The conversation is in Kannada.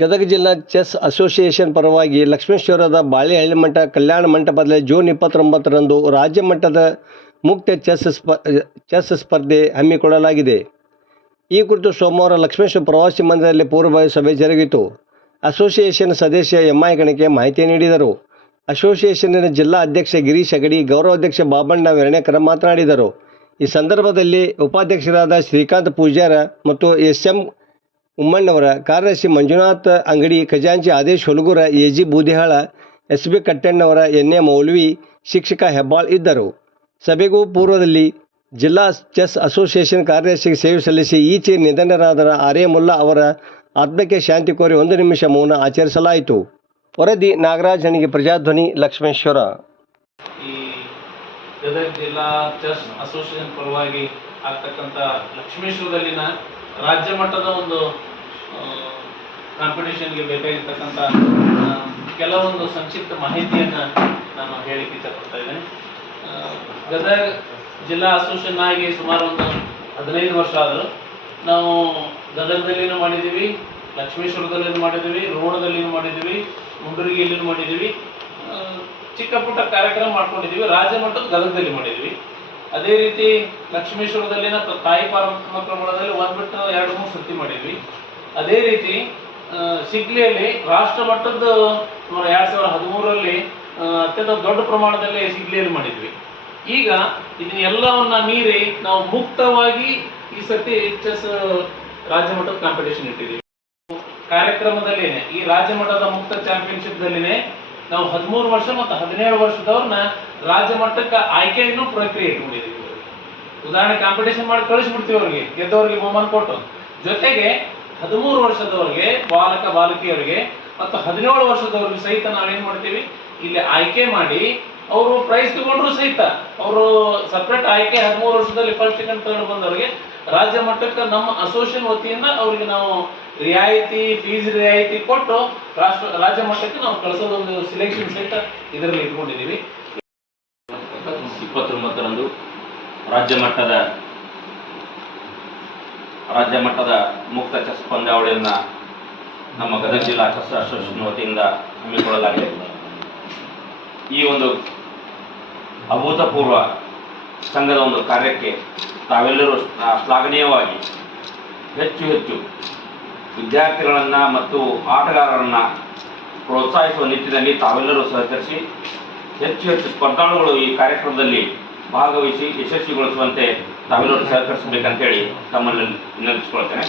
ಗದಗ ಜಿಲ್ಲಾ ಚೆಸ್ ಅಸೋಸಿಯೇಷನ್ ಪರವಾಗಿ ಲಕ್ಷ್ಮೇಶ್ವರದ ಬಾಳೆಹಳ್ಳಿ ಮಠ ಕಲ್ಯಾಣ ಮಂಟಪದಲ್ಲಿ ಜೂನ್ 29ರಂದು ರಾಜ್ಯ ಮಟ್ಟದ ಮುಕ್ತ ಚೆಸ್ ಸ್ಪರ್ಧೆ ಹಮ್ಮಿಕೊಳ್ಳಲಾಗಿದೆ. ಈ ಕುರಿತು ಸೋಮವಾರ ಲಕ್ಷ್ಮೇಶ್ವರ ಪ್ರವಾಸಿ ಮಂದಿರದಲ್ಲಿ ಪೂರ್ವಭಾವಿ ಸಭೆ ಜರುಗಿತು. ಅಸೋಸಿಯೇಷನ್ ಸದಸ್ಯ ಎಂ.ಐ. ಗಣಕೆ ಮಾಹಿತಿ ನೀಡಿದರು. ಅಸೋಸಿಯೇಷನ್ನಿನ ಜಿಲ್ಲಾ ಅಧ್ಯಕ್ಷ ಗಿರೀಶ್ ಅಗಡಿ, ಗೌರವಾಧ್ಯಕ್ಷ ಬಾಬಣ್ಣ ವೆರ್ಣೇಕರ ಮಾತನಾಡಿದರು. ಈ ಸಂದರ್ಭದಲ್ಲಿ ಉಪಾಧ್ಯಕ್ಷರಾದ ಶ್ರೀಕಾಂತ್ ಪೂಜಾರ ಮತ್ತು ಎಸ್.ಎಂ. ಉಮ್ಮಣ್ಣವರ, ಕಾರ್ಯದರ್ಶಿ ಮಂಜುನಾಥ ಅಂಗಡಿ, ಖಜಾಂಚಿ ಆದೇಶ್ ಹುಲಗೂರ, ಎ.ಜಿ. ಬೂದಿಹಾಳ, ಎಸ್.ಬಿ. ಕಟ್ಟಣ್ಣವರ, ಎನ್.ಎ. ಮೌಲ್ವಿ, ಶಿಕ್ಷಕ ಹೆಬ್ಬಾಳ್ ಇದ್ದರು. ಸಭೆಗೂ ಪೂರ್ವದಲ್ಲಿ ಜಿಲ್ಲಾ ಚೆಸ್ ಅಸೋಸಿಯೇಷನ್ ಕಾರ್ಯದರ್ಶಿಗೆ ಸೇವೆ ಸಲ್ಲಿಸಿ ಈಚೆ ನಿಧನರಾದ ಆರ್.ಎ. ಮುಲ್ಲಾ ಅವರ ಆತ್ಮಕ್ಕೆ ಶಾಂತಿ ಕೋರಿ 1 ನಿಮಿಷ ಮೌನ ಆಚರಿಸಲಾಯಿತು. ವರದಿ ನಾಗರಾಜ್ ಹಣಿಗೆ, ಪ್ರಜಾಧ್ವನಿ, ಲಕ್ಷ್ಮೇಶ್ವರ. ಈ ಗದಗ ಜಿಲ್ಲಾ ಚೆಸ್ ಅಸೋಸಿಯೇಷನ್ ಪರವಾಗಿ ಆಗ್ತಕ್ಕಂಥ ಲಕ್ಷ್ಮೇಶ್ವರದಲ್ಲಿನ ರಾಜ್ಯ ಮಟ್ಟದ ಒಂದು ಕಾಂಪಿಟೇಷನ್ಗೆ ಬೇಕಾಗಿರ್ತಕ್ಕಂಥ ಕೆಲವೊಂದು ಸಂಕ್ಷಿಪ್ತ ಮಾಹಿತಿಯನ್ನು ನಾನು ಹೇಳಿಕ್ಕೆ ಇಷ್ಟಪಡ್ತಾ ಇದ್ದೇನೆ. ಗದಗ ಜಿಲ್ಲಾ ಅಸೋಸಿಯೇಷನ್ ಆಗಿ ಸುಮಾರು ಒಂದು 15 ವರ್ಷ ಆದರೂ ನಾವು ಗದಗದಲ್ಲಿನೂ ಮಾಡಿದ್ದೀವಿ, ಲಕ್ಷ್ಮೇಶ್ವರದಲ್ಲಿನೂ ಮಾಡಿದ್ದೀವಿ, ರೋಣದಲ್ಲಿನೂ ಮಾಡಿದ್ದೀವಿ, ಮುಂಡರಗಿಯಲ್ಲಿನೂ ಮಾಡಿದ್ದೀವಿ, ಚಿಕ್ಕ ಪುಟ್ಟ ಕಾರ್ಯಕ್ರಮ ಮಾಡ್ಕೊಂಡಿದ್ದೀವಿ. ರಾಜ್ಯ ಮಟ್ಟದ ಗದಗದಲ್ಲಿ ಮಾಡಿದ್ದೀವಿ. ಅದೇ ರೀತಿ ಲಕ್ಷ್ಮೇಶ್ವರದಲ್ಲಿನ ತಾಯಿ ಪಾರ್ವತದಲ್ಲಿ ಒಂದು ಬಿಟ್ಟು 2-3 ಸರ್ತಿ ಮಾಡಿದ್ವಿ. ಅದೇ ರೀತಿ ಸಿಗ್ಲಿಯಲ್ಲಿ ರಾಷ್ಟ್ರ ಮಟ್ಟದ ಸುಮಾರು 2013ರಲ್ಲಿ ಅತ್ಯಂತ ದೊಡ್ಡ ಪ್ರಮಾಣದಲ್ಲಿ ಸಿಗ್ಲಿಯಲ್ಲಿ ಮಾಡಿದ್ವಿ. ಈಗ ಇದನ್ನೆಲ್ಲವನ್ನ ಮೀರಿ ನಾವು ಮುಕ್ತವಾಗಿ ಈ ಸರ್ತಿ ಚೆಸ್ ರಾಜ್ಯ ಮಟ್ಟದ ಕಾಂಪಿಟೇಷನ್ ಇಟ್ಟಿದ್ದೀವಿ. ಕಾರ್ಯಕ್ರಮದಲ್ಲಿನೇ ಈ ರಾಜ್ಯ ಮಟ್ಟದ ಮುಕ್ತ ಚಾಂಪಿಯನ್ಶಿಪ್ದಲ್ಲಿನೇ ನಾವು 13 ವರ್ಷ ಮತ್ತು 17 ವರ್ಷದವ್ರನ್ನ ರಾಜ್ಯ ಮಟ್ಟಕ್ಕೆ ಆಯ್ಕೆಯನ್ನು ಪ್ರಕ್ರಿಯೆ ಇಟ್ಕೊಂಡಿದ್ದೀವಿ. ಉದಾಹರಣೆ ಕಾಂಪಿಟೇಷನ್ ಮಾಡಿ ಕಳಿಸ್ಬಿಡ್ತೀವಿ ಅವ್ರಿಗೆ, ಗೆದ್ದವರಿಗೆ ಬಹುಮಾನ ಕೊಟ್ಟು. ಜೊತೆಗೆ 13 ವರ್ಷದವರಿಗೆ, ಬಾಲಕಿಯರಿಗೆ ಮತ್ತು 17 ವರ್ಷದವ್ರಿಗೆ ಸಹಿತ ನಾವೇನು ಮಾಡ್ತೀವಿ, ಇಲ್ಲಿ ಆಯ್ಕೆ ಮಾಡಿ ಅವರು ಪ್ರೈಸ್ ತಗೊಂಡ್ರು ಸಹಿತ ಅವರು ಸಪ್ರೇಟ್ ಆಯ್ಕೆ 13 ವರ್ಷದಲ್ಲಿ ಫಸ್ಟ್ ಸೆಕೆಂಡ್ ಥರ್ಡ್ ಬಂದವರಿಗೆ ರಾಜ್ಯ ಮಟ್ಟಕ್ಕೆ ನಮ್ಮ ಅಸೋಸಿಯೇಷನ್ ವತಿಯಿಂದ ಅವರಿಗೆ ನಾವು ಫೀಸ್ ರಿಯಾಯಿತಿ ಕೊಟ್ಟು ರಾಜ್ಯ ಮಟ್ಟಕ್ಕೆ ನಾವು ಕಳಿಸೋದೊಂದು ಸಿಲೆಕ್ಷನ್ ಸಹಿತ ಇದರಲ್ಲಿ ಇಟ್ಕೊಂಡಿದ್ದೀವಿ. 29ರಂದು ರಾಜ್ಯ ಮಟ್ಟದ ಮುಕ್ತ ಚೆಸ್ ಪಂದ್ಯಾವಳಿಯನ್ನು ನಮ್ಮ ಗದಗ ಜಿಲ್ಲಾ ಚೆಸ್ ಅಸೋಸಿಯೇಷನ್ ವತಿಯಿಂದ ಹಮ್ಮಿಕೊಳ್ಳಲಾಗಿದೆ. ಈ ಒಂದು ಅಭೂತಪೂರ್ವ ಸಂಘದ ಒಂದು ಕಾರ್ಯಕ್ಕೆ ತಾವೆಲ್ಲರೂ ಶ್ಲಾಘನೀಯವಾಗಿ ಹೆಚ್ಚು ವಿದ್ಯಾರ್ಥಿಗಳನ್ನು ಮತ್ತು ಆಟಗಾರರನ್ನು ಪ್ರೋತ್ಸಾಹಿಸುವ ನಿಟ್ಟಿನಲ್ಲಿ ತಾವೆಲ್ಲರೂ ಸಹಕರಿಸಿ ಹೆಚ್ಚು ಸ್ಪರ್ಧಾಳುಗಳು ಈ ಕಾರ್ಯಕ್ರಮದಲ್ಲಿ ಭಾಗವಹಿಸಿ ಯಶಸ್ವಿಗೊಳಿಸುವಂತೆ ತಾವೆಲ್ಲರೂ ಸಹಕರಿಸಬೇಕಂತೇಳಿ ತಮ್ಮಲ್ಲಿ ವಿನಂತಿಸಿಕೊಳ್ತೇನೆ.